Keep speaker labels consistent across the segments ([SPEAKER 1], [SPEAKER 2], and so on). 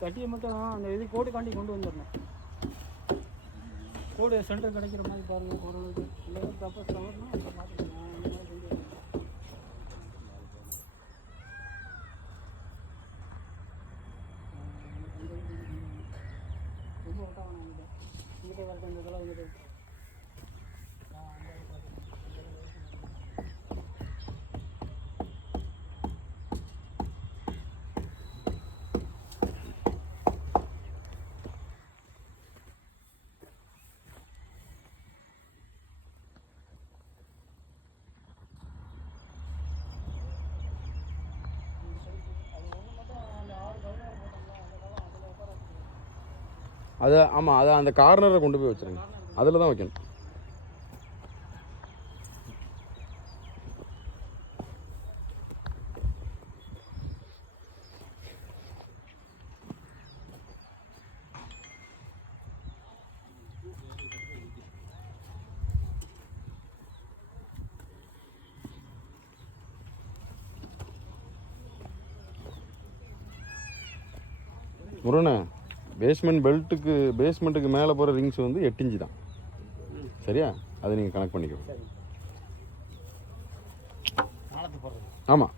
[SPEAKER 1] தட்டியை மட்டும் அந்த இது கோடு காண்டி கொண்டு வந்துடணும். கோடு சென்டர் கிடைக்கிற மாதிரி பாருங்கள் ஓரளவுக்கு. இல்லை தப்பாக தவறுனா அதை அந்த மாதிரி
[SPEAKER 2] அதை ஆமாம் அதை அந்த கார்னரை கொண்டு போய் வச்சிருங்க. அதில் தான் வைக்கணும். முருகனே பேஸ்மெண்ட் பெல்ட்டுக்கு பேஸ்மெண்ட்டுக்கு மேலே போகிற ரிங்ஸ் வந்து எட்டு இன்ச்சு தான். சரியா? அதை நீங்கள் கனெக்ட் பண்ணிக்கோ
[SPEAKER 1] சரி. நாளத்து போடுறது.
[SPEAKER 2] ஆமாம்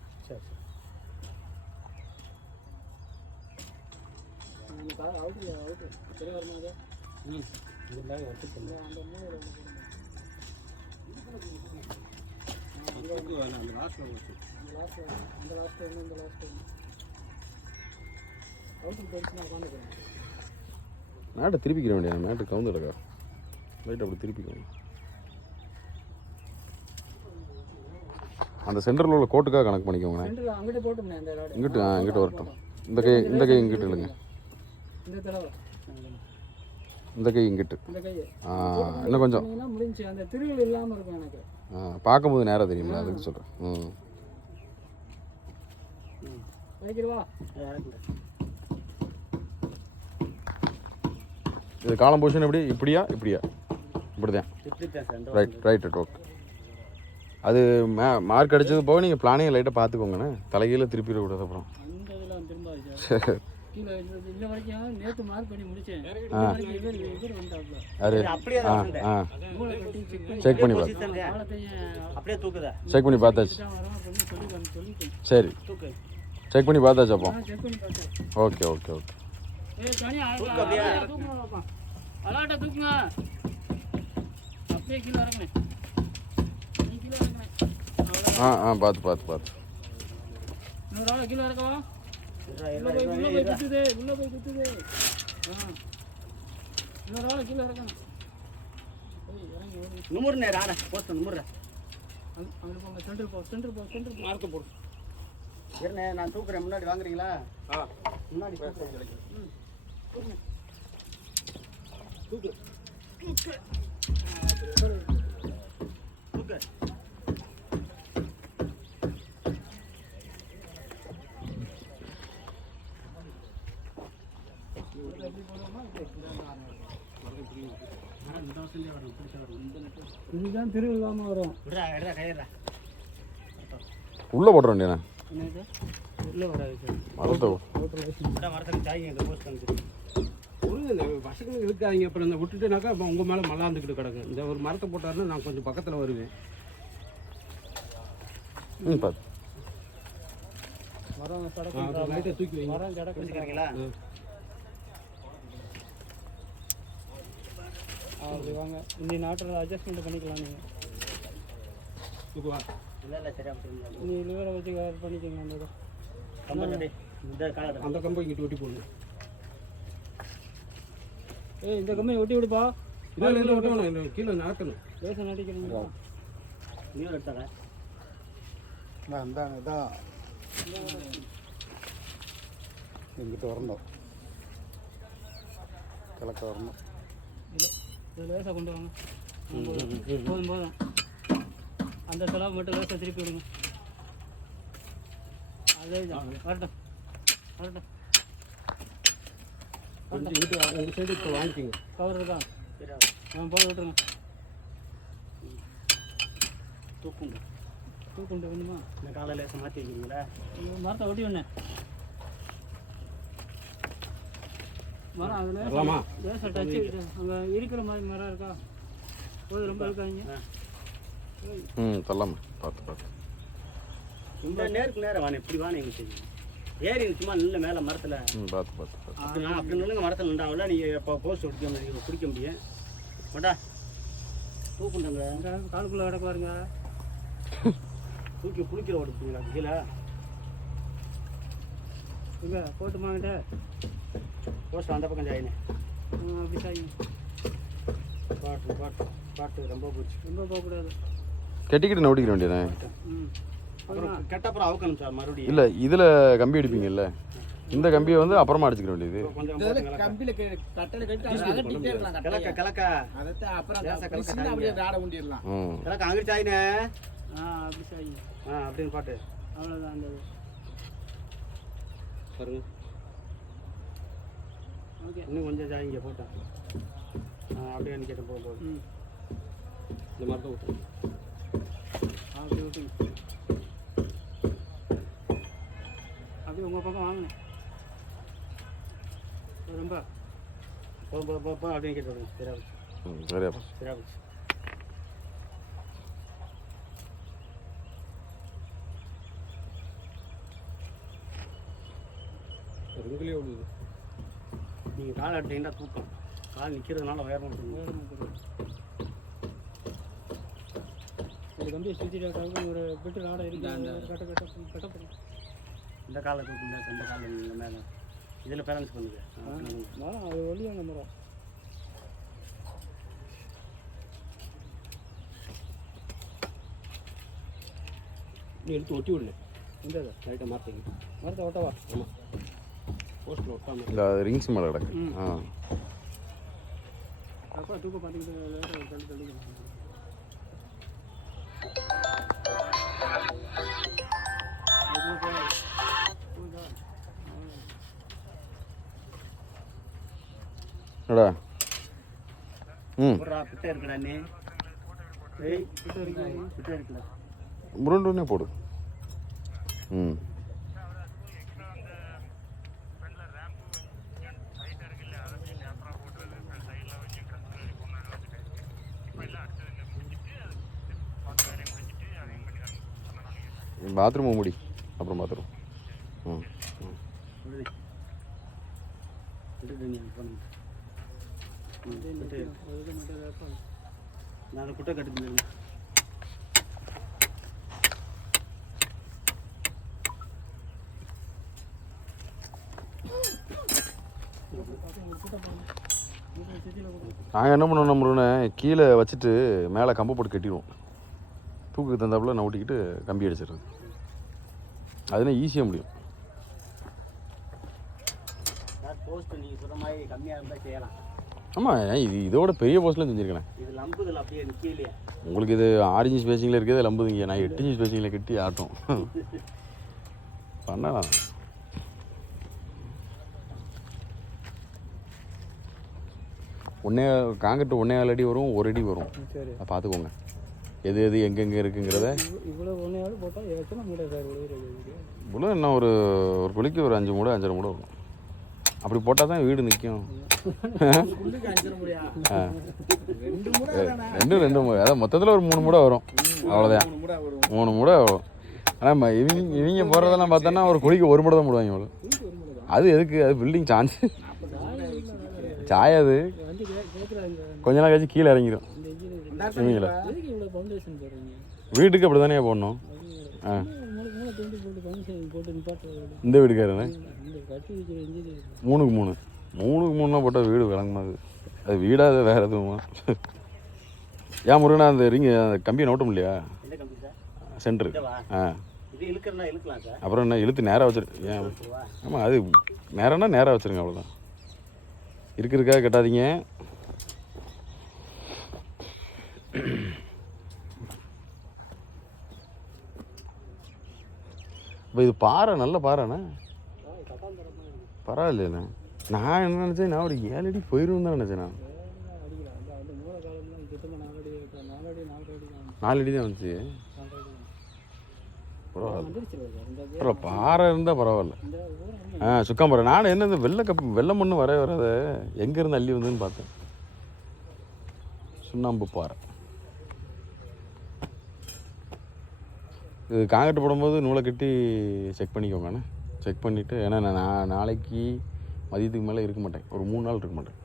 [SPEAKER 1] அவுட்டு போயிடுச்சுன்னா உட்காந்துக்கிறேன்
[SPEAKER 2] மேட்டை திருப்பிக்கிற வேண்டிய மேட்டு கவுந்து கிடக்கா. லைட் அப்படி திருப்பிக்கணும் அந்த சென்டரில் உள்ள கோட்டுக்காக
[SPEAKER 1] அந்த ராடு.
[SPEAKER 2] இங்கிட்டு ஆ இங்கிட்டு வரட்டும். இந்த கை இந்த கை இங்கிட்டு இல்லைங்க
[SPEAKER 1] இந்த
[SPEAKER 2] கை இங்கிட்டு.
[SPEAKER 1] இந்த கையை
[SPEAKER 2] ஆ இன்னும் கொஞ்சம். ஆ பார்க்கும்போது நேராக தெரியுமா அதுக்கு சொல்கிறேன் ம். இது காலம் பொசிஷன் எப்படி? இப்படியா? இப்படியா? இப்படி தான்
[SPEAKER 1] இப்படி தான்
[SPEAKER 2] ரைட் ரைட் ரைட் ஓகே அது மே மார்க் அடிச்சது போக நீங்கள் பிளானிங் லைட்டாக பார்த்துக்கோங்கண்ணே. தலைகீழ திருப்பிட கூடாது அப்புறம்.
[SPEAKER 1] செக் பண்ணி
[SPEAKER 2] செக் பண்ணி. பார்த்து
[SPEAKER 3] பொசிஷன்ல
[SPEAKER 1] காலத்தையும்
[SPEAKER 3] அப்படியே தூக்குதா?
[SPEAKER 2] செக் பண்ணி பார்த்தாச்சு. சரி. செக் பண்ணி பார்த்தாச்சு அப்போ. ஓகே ஓகே ஓகே
[SPEAKER 1] அலாட்ட தூக்குங்க அப்படியே கீழே இறங்குனே.
[SPEAKER 2] ஆ ஆ பார்த்து பார்த்து பார்த்து
[SPEAKER 1] இன்னொரு ஆளை கீழே இறக்கவா?
[SPEAKER 3] இருடா,
[SPEAKER 1] உள்ள போய் உள்ள போய். குத்துது உள்ள போய் குத்துது. ஆ. இன்னொரு ஆளை கீழே இறக்கணும். ஏய் இறங்கி ஓடி.
[SPEAKER 3] நிமிர்னே ராடா போஸ்ட் நிமிர்றா
[SPEAKER 1] அங்க அங்க போங்க சென்டர் போ சென்டர் போ சென்டர் போ. மார்க் போடு.
[SPEAKER 3] இருண்ணே நான் தூக்குறேன். முன்னாடி வாங்குறீங்களா? முன்னாடி தூக்குறேன்.
[SPEAKER 1] ம். இதுதான் திருவிழாம வரும்
[SPEAKER 2] உள்ளே போட்டுற
[SPEAKER 4] பசங்க இருக்காங்க அப்புறம் இந்த விட்டுட்டுனாக்கா அப்போ உங்கள் மேலே மல்லாந்துக்கிட்டு கிடக்கும் இந்த ஒரு மரத்தை போட்டாருன்னா நான் கொஞ்சம் பக்கத்தில் வருவேன்.
[SPEAKER 1] மரம்
[SPEAKER 4] தூக்கி
[SPEAKER 1] மரம் சடக்கு
[SPEAKER 3] வச்சுக்கிறீங்களா
[SPEAKER 1] அப்படி வாங்க. இந்த நாட்டில் அட்ஜஸ்ட்மெண்ட் பண்ணிக்கலாம் நீங்கள் நீங்கள் இழுவரை வச்சு கவர் பண்ணிக்கோங்க அந்த இதை.
[SPEAKER 4] அந்த கம்பை இங்கிட்டு ஒட்டி போடுங்க
[SPEAKER 1] ஏய் இந்த கம்பை ஒட்டி விடுப்பா.
[SPEAKER 4] இல்லை இல்லை கீழே நாட்டணும்
[SPEAKER 1] பேச நடிக்கிறீங்களா
[SPEAKER 3] நீ எடுத்தாங்க
[SPEAKER 5] நான் இந்தாங்க இதான் இங்கிட்டு வரணும். கிழக்க
[SPEAKER 1] வரணும். இல்லை லேசாக கொண்டு வாங்க. போதும் போதும். அந்த செலவு மட்டும் லேசாக திருப்பி விடுங்க. அதே தான் வரட்டும். வரட்டும்.
[SPEAKER 4] கொஞ்சம் இங்கிட்டு வா- உங்க சைடு இப்போ வாங்கிக்கிங்க.
[SPEAKER 1] கவர் இருக்கா
[SPEAKER 3] சரியா
[SPEAKER 1] ஆ போக விட்டுருங்க.
[SPEAKER 3] தூக்குங்க.
[SPEAKER 1] தூக்குண்டு வேணுமா?
[SPEAKER 3] இந்த காலையில் மாற்றி வைக்கிறீங்களா?
[SPEAKER 1] மரத்தை ஒட்டி ஒன்று மரம் அதில் லேசாக டச்சு அங்கே இருக்கிற மாதிரி மரம் இருக்கா? போது ரொம்ப இருக்காங்க
[SPEAKER 2] ம் தள்ளாமா பார்த்து பார்த்து.
[SPEAKER 3] இந்த நேருக்கு நேரம் வாணி இப்படி வாணி எங்களுக்கு தெரியும். ஏறி சும்மா நில்ல மேலே மரத்தில்.
[SPEAKER 2] ம் பார்த்து பார்த்து பார்த்து.
[SPEAKER 3] அப்படி நான் அப்படி நில்லுங்க மரத்தில் நின்றாவில் நீங்கள் இப்போ போஸ்ட் பிடிக்க முடியும் பிடிக்க முடியும். மாட்டா தூக்குண்டாங்க.
[SPEAKER 1] காலுக்குள்ளே கிடக்கு பாருங்க.
[SPEAKER 3] தூக்கி குளிக்கிற ஓடுப்பீங்களா கீழே.
[SPEAKER 1] இங்கே போட்டு மாங்கிட்ட
[SPEAKER 3] போஸ்ட் அந்த பக்கம் ஜாயினே.
[SPEAKER 1] அப்படி சாய்
[SPEAKER 3] பாட்டு பாட்டு பாட்டு ரொம்ப போச்சு.
[SPEAKER 1] ரொம்ப போகக்கூடாது.
[SPEAKER 2] கட்டிக்கிட்டு நோட்டிக்கிற வேண்டியதே
[SPEAKER 1] ம்
[SPEAKER 3] அப்புறம் கெட்டப்புறம் அவுக்கணும் சார் மறுபடியும்
[SPEAKER 2] இல்லை இதில் கம்பி அடிப்பீங்கல்ல. இந்த கம்பியை வந்து அப்புறமா அடிச்சுக்கிற வேண்டியது.
[SPEAKER 3] அப்படின்னு பாட்டு.
[SPEAKER 1] அவ்வளோதான்
[SPEAKER 4] பாருங்க.
[SPEAKER 3] இன்னும் கொஞ்சம் ஜாயிங்க போட்டேன். ஆ அப்படியே நிற்கிட்டு போகும்போது
[SPEAKER 1] ம்.
[SPEAKER 4] இந்த மரத்தை விட்டு
[SPEAKER 1] அப்படி விட்டுங்க அப்படியே உங்கள் பக்கம் வாங்கினேன் ரொம்ப
[SPEAKER 3] போ போ போ போ அப்படியே நிற்கிட்டு சரியா போச்சு நீங்கள் கால் அடிட்டீங்கன்னா தூக்கம். கால் நிற்கிறதுனால வேற ஒன்று
[SPEAKER 1] ஒரு கம்பியை சுற்றிட்டு ஒரு பெட்டு நாடை இருக்கு. கட்ட கட்ட கட்ட போகிறோம்
[SPEAKER 3] இந்த காலை தூக்குங்க இந்த காலில் இந்த மேலே. இதில் பேலன்ஸ் பண்ணுங்க ஆ, பண்ணுங்க.
[SPEAKER 1] மரம் அது மரம்
[SPEAKER 4] நீ எடுத்து ஒட்டி விடல
[SPEAKER 1] இந்த
[SPEAKER 4] லைட்டாக மாற்றிங்க
[SPEAKER 1] மரத்தை ஒட்டவா?
[SPEAKER 4] ஆமாம் போஸ்ட்டில் ஒட்டாமல்
[SPEAKER 2] இல்லை அது ரிங்ஸ் மேலே கிடக்கு. ஆ.
[SPEAKER 1] அப்பா தூக்க பார்த்துக்கிட்டு
[SPEAKER 3] பிட்டை இருக்குல்ல.
[SPEAKER 2] முருண்டுனே போடு. ம். பாத்ரூம் முடி. அப்புறம் பார்த்துருவோம். ம்
[SPEAKER 3] குட்டை
[SPEAKER 2] நாங்கள் என்ன பண்ணுவோம் முருகனை கீழே வச்சுட்டு மேலே கம்பு போட்டு கட்டிடுவோம். தூக்குக்கு தந்தாப்புல நவுட்டிக்கிட்டு கம்பி அடிச்சிடுறது. அதுனா ஈஸியாக முடியும்.
[SPEAKER 3] போஸ்ட் நீங்கள் சொல்கிற மாதிரி கம்மியாக இருந்தால் செய்யலாம்.
[SPEAKER 2] ஆமாம் இது இதோட பெரிய போஸ்ட்லாம் செஞ்சுருக்கேன்.
[SPEAKER 3] இது லம்புதில் அப்படியே நிற்கலையே
[SPEAKER 2] உங்களுக்கு இது ஆறு இன்ச் ஸ்பேசிங்கில் இருக்கிறது லம்புதுங்க நான் எட்டு இன்ச் ஸ்பேசிங்கில் கட்டி ஆட்டும். பண்ணலாம். ஒன்றே காங்கிரட்டு ஒன்றே கால் அடி வரும் ஒரு அடி வரும். பார்த்துக்கோங்க. எது எது எங்கெங்கே இருக்குங்கிறத?
[SPEAKER 1] இவ்வ- ஒன்றையாவது போட்டால்
[SPEAKER 2] இவ்வளோ என்ன ஒரு ஒரு குழிக்கு ஒரு அஞ்சு மூடை அஞ்சரை மூடை வரும் அப்படி போட்டால் தான் வீடு நிற்கும்
[SPEAKER 5] ரெண்டு
[SPEAKER 2] ரெண்டும் ரெண்டு மூடை அதான் மொத்தத்தில் ஒரு மூணு மூடை வரும். அவ்வளோதான்
[SPEAKER 5] மூணு வரும்
[SPEAKER 2] மூடை வரும். ஆனால் இவங்க இவங்க போடுறதெல்லாம் பார்த்தோன்னா ஒரு குழிக்கு ஒரு மூடை தான் போடுவாங்க இவ்வளோ அது எதுக்கு? அது பில்டிங் சான்ஸ் சாயாது கொஞ்ச நாள் கழிச்சு கீழே இறங்கிடும்
[SPEAKER 1] போடுறீங்க
[SPEAKER 2] வீட்டுக்கு அப்படி தானே போடணும் ஆ. இந்த
[SPEAKER 1] இன்ஜினியர்
[SPEAKER 2] மூணுக்கு மூணு. மூணுக்கு மூணுனா போட்டால் வீடு விளங்குமாது அது வீடா அது வேறு எதுவுமா? ஏன் முருகனா அந்த ரிங் அந்த கம்பியை நோட்டம் இல்லையா
[SPEAKER 3] என்ன கம்பி சார்?
[SPEAKER 2] சென்ட்ரு. ஆ. அப்புறம் என்ன இழுத்து நேராக வச்சிரு ஏன்? ஆமாம் அது நேரம்னா நேராக வச்சுருங்க அவ்வளோதான் இருக்கு இருக்கா கட்டாதீங்க. இப்போ இது பாறை நல்ல பாறைண்ணே? பரவாயில்லைண்ணே. நான் என்ன நினச்சேன் நான் ஒரு ஏழு அடி போயிடும் தான் நினச்சேன் நான்.
[SPEAKER 1] நாலடி நாலு அடி தான்
[SPEAKER 2] வந்துச்சு. பரவாயில்ல. பாறை இருந்தால் பரவாயில்ல. ஆ சுக்காம்பரம் நான் என்ன இந்த வெள்ளை கப்பு வெள்ளை மண்ணு வர வராத எங்கேருந்து அள்ளி வந்ததுன்னு பார்த்தேன். சுண்ணாம்பு பாறை. காங்கிரீட் போடும்போது நூலை கட்டி செக் பண்ணிக்கோங்கண்ணே. செக் பண்ணிவிட்டு ஏன்னா நான் நா- நாளைக்கு மதியத்துக்கு மேலே இருக்க மாட்டேன். ஒரு மூணு நாள் இருக்க மாட்டேன்.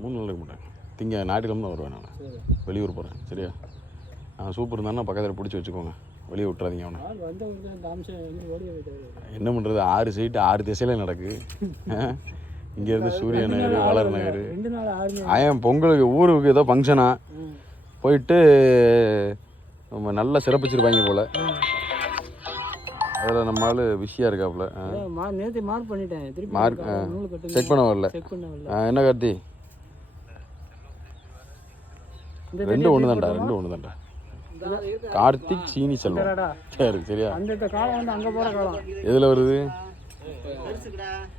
[SPEAKER 1] மூணு நாள் இருக்க மாட்டேன்.
[SPEAKER 2] திங்க ஞாயிற்றுக்கிழமை தான் வருவேன் நான். வெளியூர் போகிறேன் சரியா? ஆ சூப்பர் இருந்தானா பக்கத்தில் பிடிச்சி வச்சுக்கோங்க. வெளியே விட்டுறாதீங்க அவனை. என்ன பண்ணுறது ஆறு சைட்டு ஆறு திசையில நடக்கு இங்கேருந்து சூரிய நகர் வளர் நகர் ஆயன் பொங்கலுக்கு ஊருக்கு ஏதோ ஃபங்க்ஷனா போயிட்டு நம்ம நல்லா சிறப்பிச்சிருப்பாங்க போல். அதில் நம்ம ஆள் பிஸியாக இருக்காப்புல.
[SPEAKER 1] நேற்று மார்க் பண்ணிட்டேன்.
[SPEAKER 2] மார்க் செக் பண்ண வரல. என்ன கார்த்தி? ரெண்டு ஒன்று தான்டா ரெண்டு ஒன்று தான்டா கார்த்திக் சீனி செல்வம். சரி சரியா?
[SPEAKER 1] அந்த காலம் வந்து அங்கே போகிற காலம்.
[SPEAKER 2] எதில் வருது?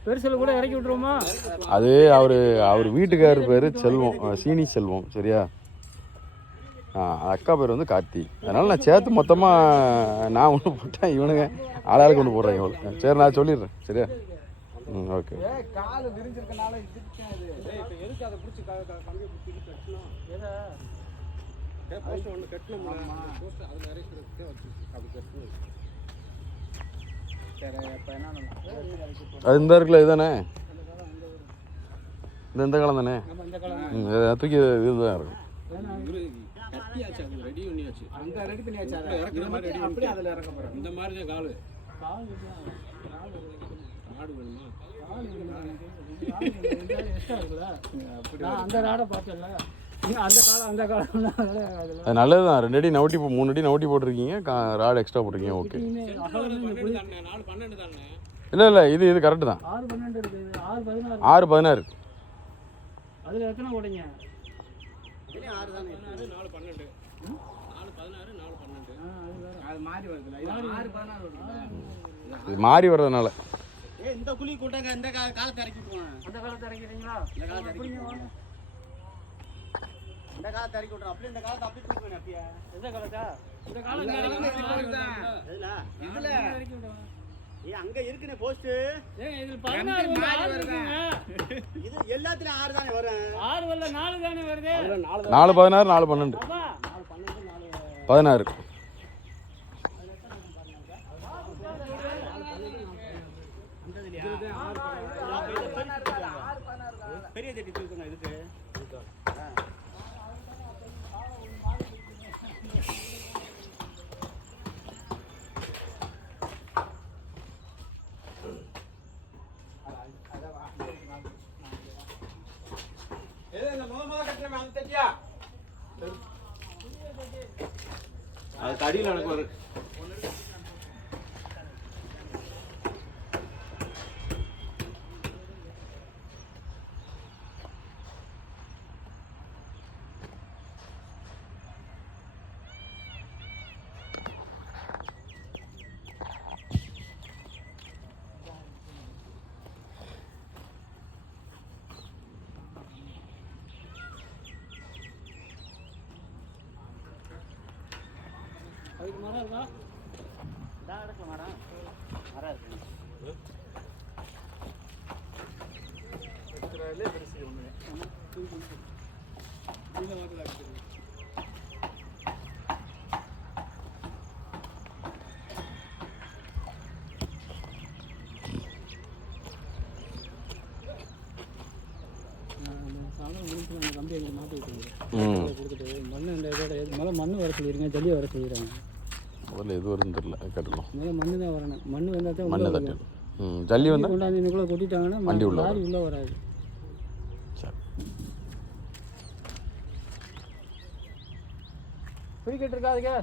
[SPEAKER 1] பெருசில் கூட இறக்கி விட்ருவோமா
[SPEAKER 2] அது அவர் அவர் வீட்டுக்காரர் பேர் செல்வம். சீனி செல்வம் சரியா? அக்கா பேர் வந்து கார்த்தி. அதனால் நான் சேர்த்து மொத்தமாக நான் ஒன்று போட்டேன் இவனுங்க ஆளாளுக்கு கொண்டு போடுறேன் இவனுக்கு சரி நான் சொல்லிடுறேன். சரியா? ம் ஓகே.
[SPEAKER 5] அது
[SPEAKER 2] இந்த இருக்குல்ல இதுதானே? இந்த இந்த காலம் தானே தூக்கி இதுதான் இருக்கும்.
[SPEAKER 4] கட்டியாச்சு அது ரெடி பண்ணியாச்சு.
[SPEAKER 5] அங்க ரெடி பண்ணியாச்சு
[SPEAKER 4] இறக்குற மாதிரி ready
[SPEAKER 5] அப்படியே அதில் இறக்க போகிறோம்
[SPEAKER 4] இந்த மாதிரி தான் காலு.
[SPEAKER 1] கால்?
[SPEAKER 4] ஆடு வேணுமா?
[SPEAKER 1] அந்த ராடை பார்த்தேன்ல. நீ அந்த காலம் அந்த காலம் அதில்
[SPEAKER 2] அது நல்லது தான் ரெண்டு அடி நவுட்டி போ- மூணு அடி நவுட்டி போட்டிருக்கீங்க. ராடு எக்ஸ்ட்ரா போட்டிருக்கீங்க. ஓகே. இல்லை இல்லை இது இது கரெக்டு தான்.
[SPEAKER 1] ஆறு பதினாறு
[SPEAKER 2] ஆறு பதினாறு.
[SPEAKER 1] அதில் எத்தனை
[SPEAKER 3] இதுலயும் ஆறு தானே
[SPEAKER 4] பதினாறு நாலு பன்னெண்டு நாலு பதினாறு நாலு பன்னெண்டு
[SPEAKER 1] ஆ அது வேற
[SPEAKER 5] அது மாறி வருதுல்ல இது
[SPEAKER 2] மாறி வர்றதுனால.
[SPEAKER 3] ஏய் இந்த குழி கூட்டாங்க இந்த காலத்தை இறக்கி விட்டுருவாங்க
[SPEAKER 1] அந்த காலத்தை இறக்கிறீங்களா
[SPEAKER 3] இந்த காலத்தை இறக்கி. இந்த காலத்தை இறக்கி விட்டுருவோம். அப்படியே இந்த காலத்தை அப்படியே தூக்குவேன் அப்படியே.
[SPEAKER 1] எந்த காலத்தா? இந்த காலம்
[SPEAKER 5] இதுல.
[SPEAKER 3] ஏய் அங்க இருக்குனே போஸ்ட்
[SPEAKER 1] ஏங்க இதுல பதினாறு வந்து ஆறு இருக்குங்க.
[SPEAKER 3] இது எல்லாத்துலயும் ஆறு தானே வரும்?
[SPEAKER 1] ஆறு வரல நாலு தானே வருது?
[SPEAKER 2] நாலு பதினாறு நாலு பன்னெண்டு.
[SPEAKER 1] அப்பா.
[SPEAKER 2] பதினாறு
[SPEAKER 3] அப்ப இதை பெருசு தூக்குவாங்க. பெரிய தட்டி தூக்குங்க இதுக்கு
[SPEAKER 4] அது தடியில் எனக்கு ஒரு
[SPEAKER 1] அதுக்கு மரம் இருக்கா?
[SPEAKER 3] இதான் இடத்துல மரம். மரம் இருக்கு.
[SPEAKER 1] சாதம் முடிச்சு அந்த கம்பி எங்கே மாட்டி விட்டுருங்க
[SPEAKER 2] ம்.
[SPEAKER 1] கொடுத்துட்டு மண் இதோட முதல்ல மண் வர சொல்லிடுங்க ஜல்லி வர சொல்லிடுறாங்க.
[SPEAKER 2] முதல்ல எது வருதுன்னு தெரியல கட்டணும்
[SPEAKER 1] மண்ணு தான் வரணும். மண் வந்தால் தான்
[SPEAKER 2] மண்ணை
[SPEAKER 1] உள்ள
[SPEAKER 2] தட்டி ம் ஜல்லி வந்தா
[SPEAKER 1] கொண்டாந்து இன்னைக்குள்ள கொட்டிட்டாங்கன்னா
[SPEAKER 2] வண்டி உள்ள
[SPEAKER 1] லாரி உள்ளே வராது.
[SPEAKER 2] சரி.
[SPEAKER 1] பிடிக்கிட்டு இருக்கா அதுக்கு